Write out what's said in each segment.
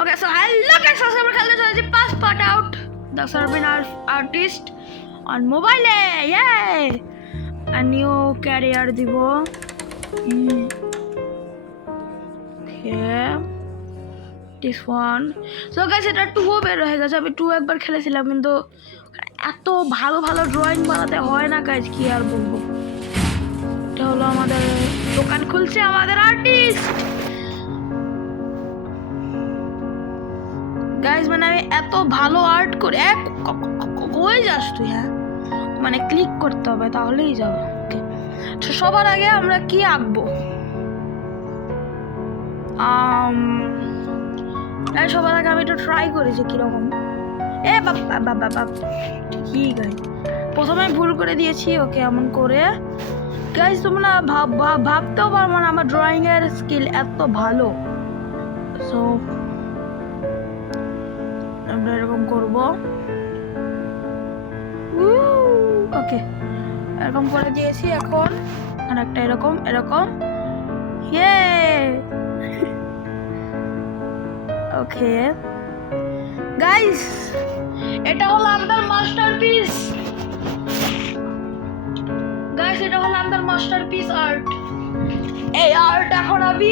Okay, so hello guys, so we're খেলতে চলেছি passport out the Serbian artist on mobile. Yay! A new career দিব। Okay, this one. So guys, এটা 2 বের হয়ে গেছে। আমি 2 একবার খেলেছিলাম কিন্তু এত ভালো ভালো ড্রয়িং বানাতে হয় না গাইস, কি আর বলবো। এটা হলো আমাদের দোকান খুলছে আমাদের আর্টিস্ট। গাইস মানে আমি এত ভালো আর্ট করে কই যাস তুই? হ্যাঁ মানে ক্লিক করতে হবে তাহলেই যাবে। ওকে, তো সবার আগে আমরা কি আঁকবো? সবার আগে আমি একটু ট্রাই করেছি কিরকম। বাবা ঠিক আছে, প্রথমে ভুল করে দিয়েছি। ওকে, এমন করে গাইস তোমরা ভাবতেও পারবো না আমার ড্রয়িং এর স্কিল এত ভালো। সো আমরা এরকম করব। ওকে, এরকম করে দিয়েছি। এখন আরেকটা এরকম এরকম। ইয়ে ওকে গাইস, এটা হলো আমাদের মাস্টারপিস। গাইস এটা হলো আমাদের মাস্টারপিস আর্ট। এই আর্ট এখন আমি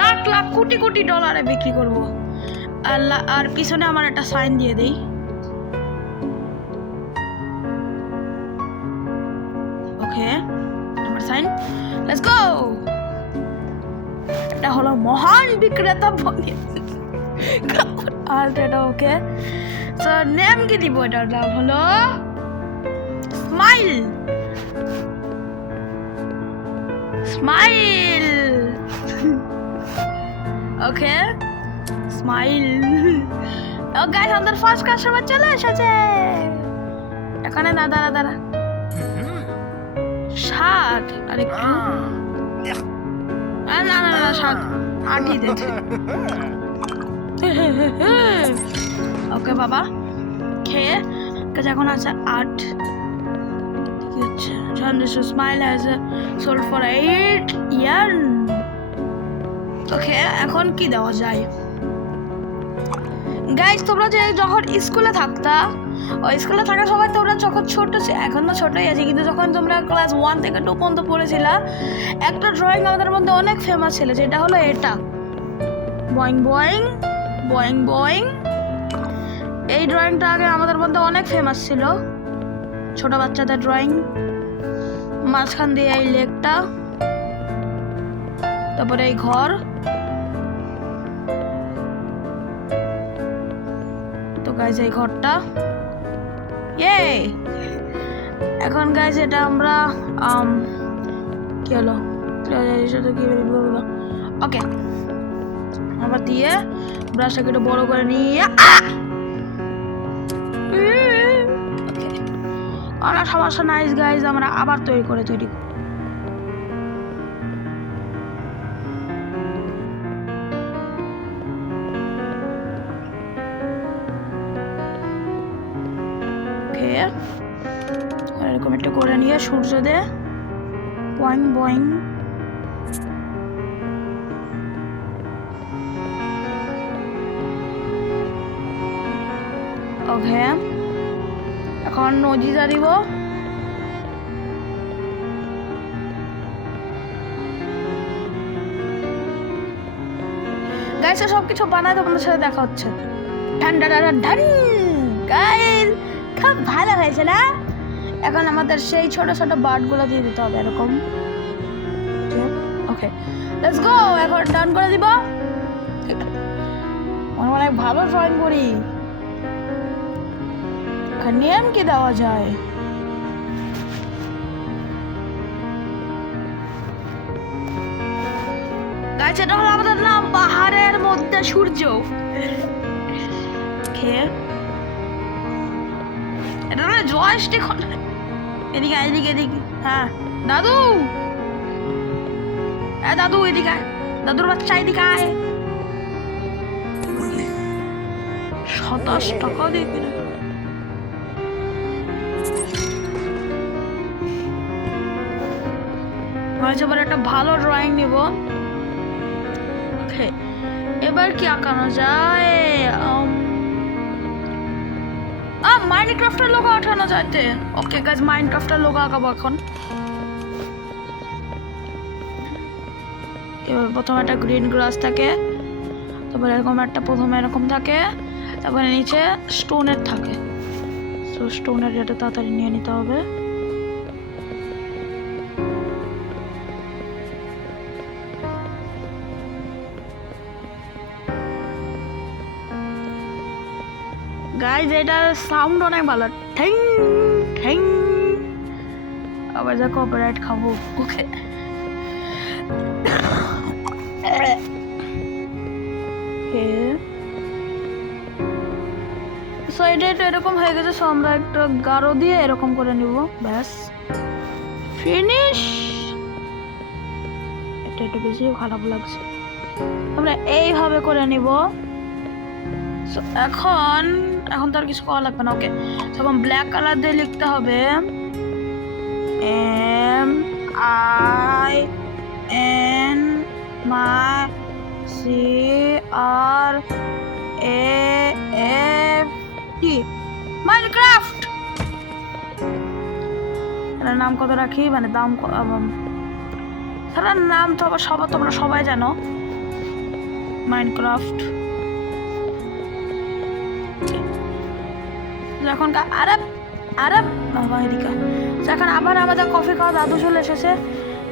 লাখ লাখ কোটি কোটি ডলারে বিক্রি করব। আর পিছনে আমার একটা সাইন দিয়ে দেই। ওকে, আমার সাইন, লেটস গো। এটা হলো মহান বিক্রেতা বলে আর এটা। ওকে, সো নেম কি দিব? এটার নাম হলো স্মাইল। স্মাইল ওকে, স্মাইল। ও গাইস, আমাদের ফার্স্ট কাস্টমার চলে এসেছে। এখানে না, দাঁড়া শাক। আরে না না না, শাক আটি দিতে। ওকে বাবা, খেয়ে কাছে এখন আছে 8। ঠিক আছে, Chandra smile has sold for 8 year. ওকে, এখন কি দেওয়া যায়? গাইস তোমরা যে যখন স্কুলে থাকতা, ওই স্কুলে থাকা সময় তোমরা যখন ছোট, এখন তো ছোটই আছে, কিন্তু যখন তোমরা ক্লাস 1 থেকে 2 পর্যন্ত পড়েছিলা, একটা ড্রয়িং আমাদের মধ্যে অনেক ফেমাস ছিল, যেটা হলো এটা বয়িং বয়িং বয়িং বয়িং। এই ড্রয়িংটা আগে আমাদের মধ্যে অনেক ফেমাস ছিল, ছোট বাচ্চাদের ড্রয়িং। মাঝখান দিয়ে এই লেকটা, তারপরে এই ঘর। তো গাইজ এই ঘরটা, ইয়ে। এখন গাইজ এটা আমরা কি হলো, ওকে আবার দিয়ে ব্রাশটাকে একটু বড় করে নিয়ে অনেক সমস্যা নাইস গাইজ, আমরা আবার তৈরি করে এরকম একটা করে নিয়ে সূর্য দে বয়িং বয়িং। ওকে, এখন নদীটা দিব। গাইস সবকিছু বানায় তোমাদের সাথে দেখা হচ্ছে। গাইস খুব ভালো হয়েছে না? এখন আমাদের সেই ছোট ছোট বার্ডগুলো দিয়ে দিতে হবে এরকম। ওকে, লেটস গো। এখন ডান করে দিব। অনেক ভালো ড্রয়িং করি। নেম কি দেওয়া যায়? গাছ, এটা হলো আমাদের নাম, পাহাড়ের মধ্যে সূর্য। এটা হলো জয়স্টিক। এদিকে এদিকে এদিকে। হ্যাঁ দাদু, দাদু এদিকে, দাদুর বাচ্চা এদিকে আয়। 27 টাকা দিয়ে কিনে। একটা ভালো ড্রয়িং নিব। ওকে, এবার কি আঁকানো যায়? মাইনক্রাফটের লোগো আঁকানো যাইতে। ওকে গাইস, মাইনক্রাফটের লোগো আঁকাবো এখন। এবার প্রথমে একটা গ্রিন গ্রাস থাকে, তারপরে এরকম একটা প্রথমে এরকম থাকে, তারপরে নিচে স্টোনের থাকে। তো স্টোনের এটা তাড়াতাড়ি নিয়ে নিতে হবে। গাইজ এটার সাউন্ড অনেক ভালো, ঠ্যাং ঠ্যাং। আবার যা কপিরাইট খাবো। ওকে সো এটা এরকম হয়ে গেছে। সো আমরা একটা গাঢ় দিয়ে এরকম করে নিব, ব্যাস ফিনিশ। এটা একটু বেশি খারাপ লাগছে, আমরা এইভাবে করে নিব। এখন তো আর কিছু করা লাগবে না। ওকে, তখন ব্ল্যাক কালার দিয়ে লিখতে হবে MINCRAFT। মাইনক্রাফট এর নাম কত রাখি, মানে দাম সারা নাম তো আবার তোমরা সবাই জানো, মাইনক্রাফট। এখন এখন আবার আমাদের কফি খাওয়া দাদু চলে এসেছে।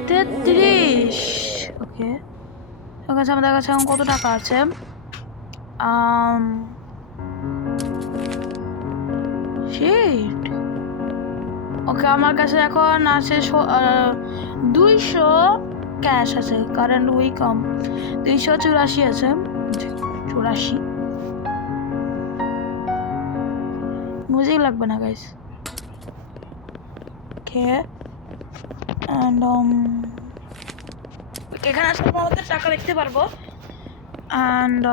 33। ওকে, আমাদের কাছে এখন কত টাকা আছে? ওকে, আমার কাছে এখন আছে 200 ক্যাশ আছে, কারেন্ট উইকম 284 আছে। 84 মুজিক লাগবে না গাইস। ওকে, এন্ড এখানে আসলে আমাদের টাকা দেখতে পারবো। এন্ড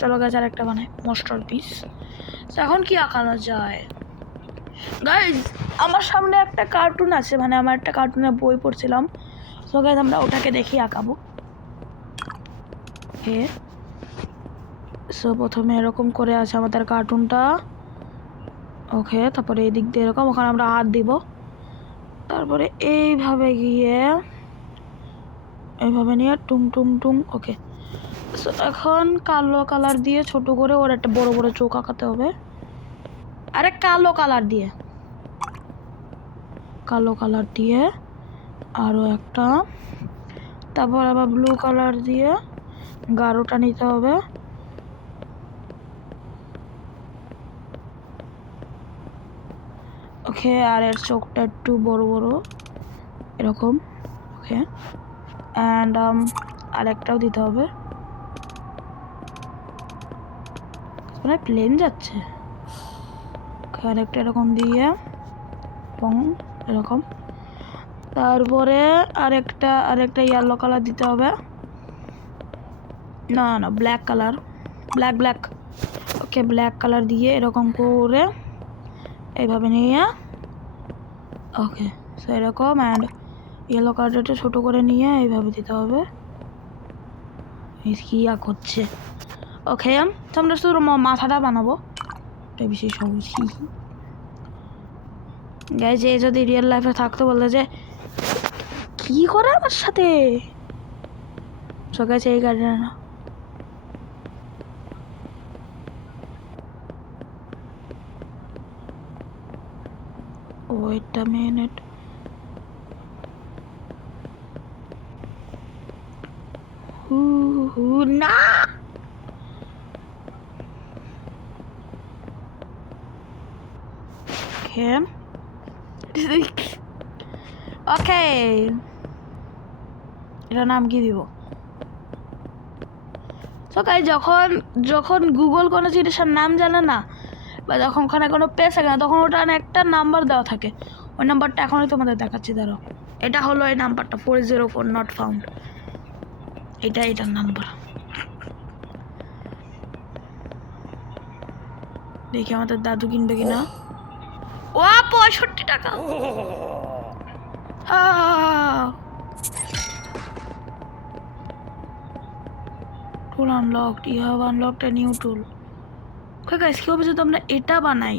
চলো গাইস আর একটা বানাই মাস্টারপিস। এখন কি আঁকানো যায় গাইস? আমার সামনে একটা কার্টুন আছে, মানে আমার একটা কার্টুনের বই পড়ছিলাম। সো গাইস আমরা ওটাকে দেখি আঁকাবো। ওকে, সো প্রথমে এরকম করে আছে আমাদের কার্টুনটা। ওকে, তারপরে এই দিক দিয়ে এরকম, ওখানে আমরা হাত দিব, তারপরে এইভাবে গিয়ে এইভাবে নিয়ে টুং টুং টুং। ওকে, সো এখন কালো কালার দিয়ে ছোট করে ওর একটা বড় বড় চোখ আঁকাতে হবে। আরে কালো কালার দিয়ে আরও একটা, তারপর আবার ব্লু কালার দিয়ে গাঢ়টা নিতে হবে। ওকে, আর এর চোখটা একটু বড় বড় এরকম। ওকে, অ্যান্ড আরেকটাও দিতে হবে। মানে প্লেন যাচ্ছে। আরেকটা এরকম দিয়ে এরকম, তারপরে আরেকটা ইয়েলো কালার দিতে হবে। না ব্ল্যাক কালার, ব্ল্যাক। ওকে, ব্ল্যাক কালার দিয়ে এরকম করে এইভাবে নিয়ে। ওকে, সো এরকম, অ্যান্ড ইয়েলো কালারটা ছোটো করে নিয়ে এইভাবে দিতে হবে। কি করছে? ওকে, তো আমরা শুধু মাথাটা বানাবো, এটা বেশি সহজ। গাইজ যে যদি রিয়েল লাইফে থাকতো বলতো যে কি করে আমার সাথে। সকালে এই গাড়িটা না, wait a minute. না ওকে, এটার নাম কি দিব? যখন গুগল কোনো জিনিসের নাম জানে না, বা যখন ওখানে কোনো পেজ থাকে না, তখন ওটা একটা নাম্বার দেওয়া থাকে। ওই নাম্বারটা এখনই তোমাদের দেখাচ্ছি, দাঁড়াও। এটা হলো এই নাম্বারটা 404 নট ফাউন্ড। এটার নাম্বার। দেখি আমাদের দাদু কিনবে কিনা। ও 65 টাকা। Tool unlocked, you have unlocked a new tool. Okay guys, কি হবে যদি আমরা এটা বানাই?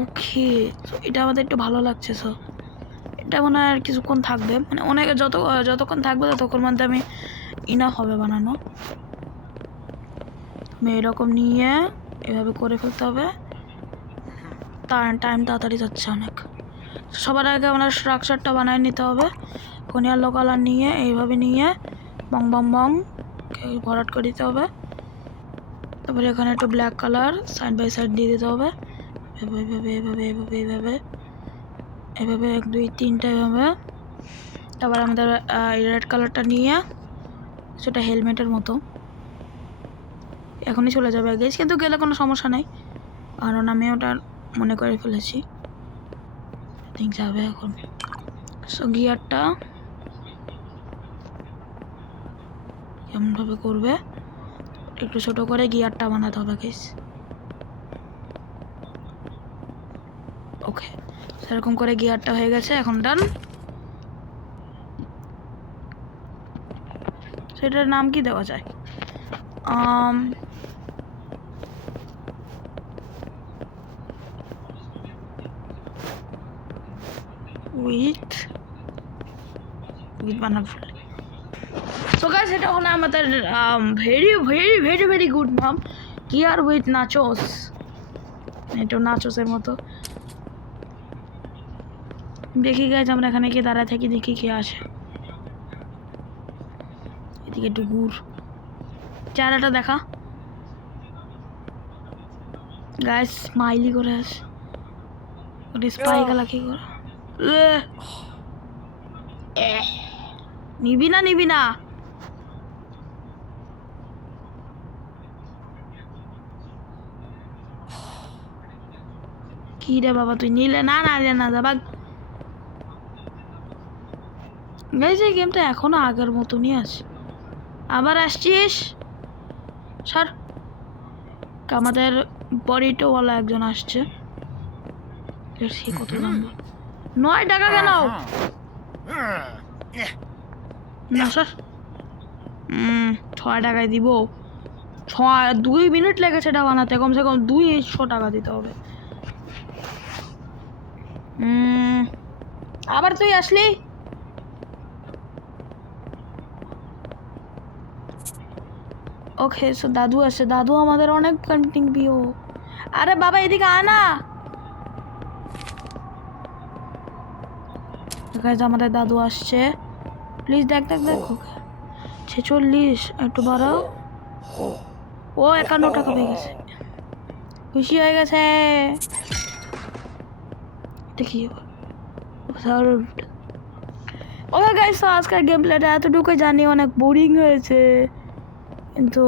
ওকে, সো এটা আমাদের একটু ভালো লাগছে। সো এটা মনে হয় আর কিছুক্ষণ থাকবে, মানে অনেক যতক্ষণ থাকবে ততক্ষণ মধ্যে আমি ইনাফ হবে বানানো। আমি এরকম নিয়ে এভাবে করে ফেলতে হবে, টাইম তাড়াতাড়ি যাচ্ছে অনেক। সবার আগে আমরা স্ট্রাকচারটা বানিয়ে নিতে হবে। এখন ইয়েলো কালার নিয়ে এইভাবে নিয়ে বং বং বং ভরাট করে দিতে হবে। তারপরে এখানে একটু black colour side by side দিয়ে দিতে হবে, এভাবে এভাবে এভাবে এভাবে এভাবে 1 2 3টা এভাবে। তারপর আমাদের রেড কালারটা নিয়ে সেটা হেলমেটের মতো এখনই চলে যাবে গাইস, কিন্তু গেলে কোনো সমস্যা নেই কারণ আমি ওটা মনে করে ফেলেছি ঠিক যাবে এখন। সো গিয়ারটা এমনভাবে করবে, একটু ছোট করে গিয়ারটা বানাতে হবে গাইস। ওকে, সেরকম করে গিয়ারটা হয়ে গেছে, এখন ডান। সেটার নাম কি দেওয়া যায়? উইথ বানাবো। সো গাইস, এটা হলো আমাদের very very very very good নাম, গিয়ার উইথ নাচোস। এটা নাচোসের মতো। দেখি গাইস, আমরা এখানে গিয়ে দাঁড়ায় থাকি, দেখি কে আসে। এদিকে একটু ঘুর, চেহারাটা দেখা গাইস, স্মাইলি করে আসে। ওটা স্পাই গেলা কি করে? নিবি না কি রে বাবা, তুই নিলে না যাবা গাইস। এই গেমটা এখনো আগের মতনই আছে। আবার আসছিস, স্যার। আমাদের বড়িটোওয়ালা একজন আসছে, কত দাম? 9 টাকা কেন? না স্যার, 6 টাকায় দিব। 2 মিনিট লেগেছে এটা বানাতে, কমসে কম 200 টাকা দিতে হবে। আবার তুই আসলি? ওকে, সো দাদু আসে, দাদু আমাদের অনেক পেন্টিং প্রিয়। আরে বাবা এদিকে আয় না। আমাদের দাদু আসছে, প্লিজ দেখ 46, একটু বাড়াও। ও 51 টাকা পেয়ে গেছে, খুশি হয়ে গেছে। দেখি ওকে গাইস, আজকের গেম প্লেটা এতটুকুই, জানি অনেক বোরিং হয়েছে কিন্তু।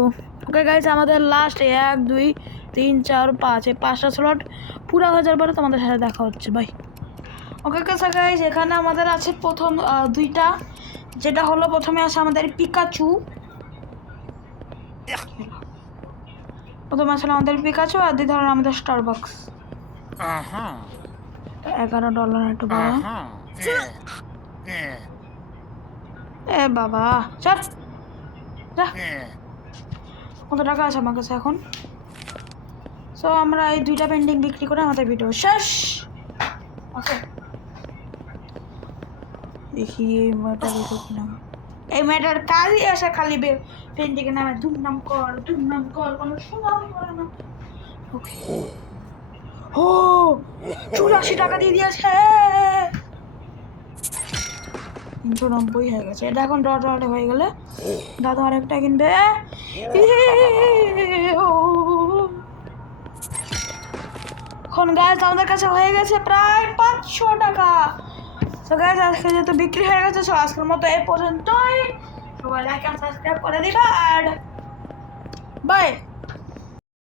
ওকে গাইস, আমাদের লাস্ট 1 2 3 4 5 এই 5টা স্লট পুরো হয়ে যাওয়ার পরে তোমাদের সাথে দেখা হচ্ছে ভাই। ওকে গাইস, এখানে আমাদের আছে প্রথম 2টা, যেটা হলো প্রথমে আছে আমাদের পিকাচু। প্রথমে আসলে আমাদের পিকাচু, আর দ্বিতীয় হলো আমাদের স্টারবাক্স। $11 একটু বাবা। এ বাবা, চল যা। কত টাকা আছে আমার কাছে এখন? সো আমরা এই 2টা পেন্টিং বিক্রি করে আমাদের ভিডিও শেষ। ওকে, দেখি এই মেয়েটা দেখো কিনা। এই মেয়েটার কাজই আসে খালি পেন্টিংয়ের নামে দুর্নাম কর কোনো সুনাম করে না। ওকে, ও 84 টাকা দিয়ে দিয়েছে, 390 হয়ে গেছে। এটা এখন ডট হয়ে গেলে দাদা আরেকটা কিনবে। এখন গাইস আমাদের কাছে হয়ে গেছে প্রায় 500 টাকা। তো গাইস, আজকে যেহেতু বিক্রি হয়ে গেছে, সো আজকের মতো এই পর্যন্তই। সবাই লাইক আর সাবস্ক্রাইব করে দিবা, আর বাই।